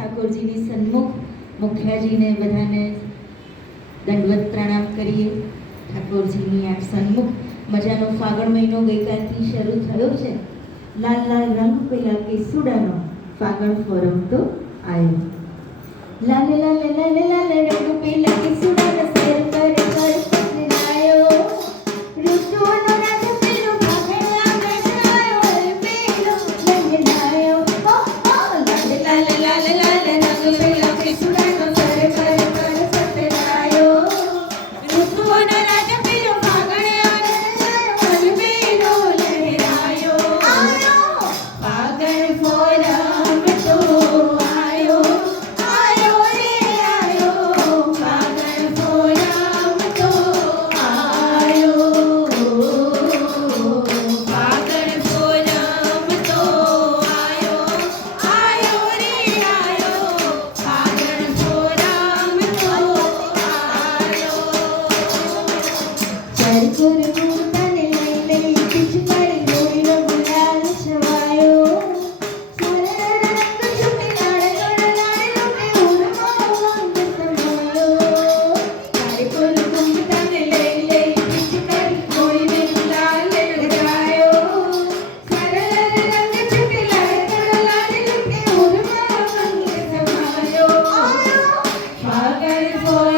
ઠાકોરજીની સન્મુખ મુખિયાજીને બધાને દંડવત પ્રણામ કરીએ. ઠાકોરજીની આ સન્મુખ મજાનો ફાગણ મહિનો ગઈકાલથી શરૂ થયો છે. લાલ લાલ રંગ પેલા કેસુડાનો ફાગણ ફોરમ તો આવ્યો. લાલ લાલ લાલ લાલ રંગ પેલા કેસુડાનો શેર કર કર પસરાયો. ઋતુનો રાજ પેલો ફાગણ આવે આવ્યો પેલો લંગડાયો. ઓ ઓ લાલ લાલ લાલ લાલ રંગ પેલા કેસુડાનો શેર કર કર પસરાયો. ઋતુનો રાજ પેલો ફાગણ આવે આવ્યો પેલો લહેરાયો. ફાગણ ફોરમ તો આયો આયો રે આયો. ફાગણ ફોરમ તો આયો. ફાગણ ફોરમ તો આયો આયો રે આયો. ફાગણ ફોરમ તો આયો. ચરચર તને લઈ લઈ પિચકારી દોરીનો ગુલાલ છવાયો. ફાગણ ફોરમ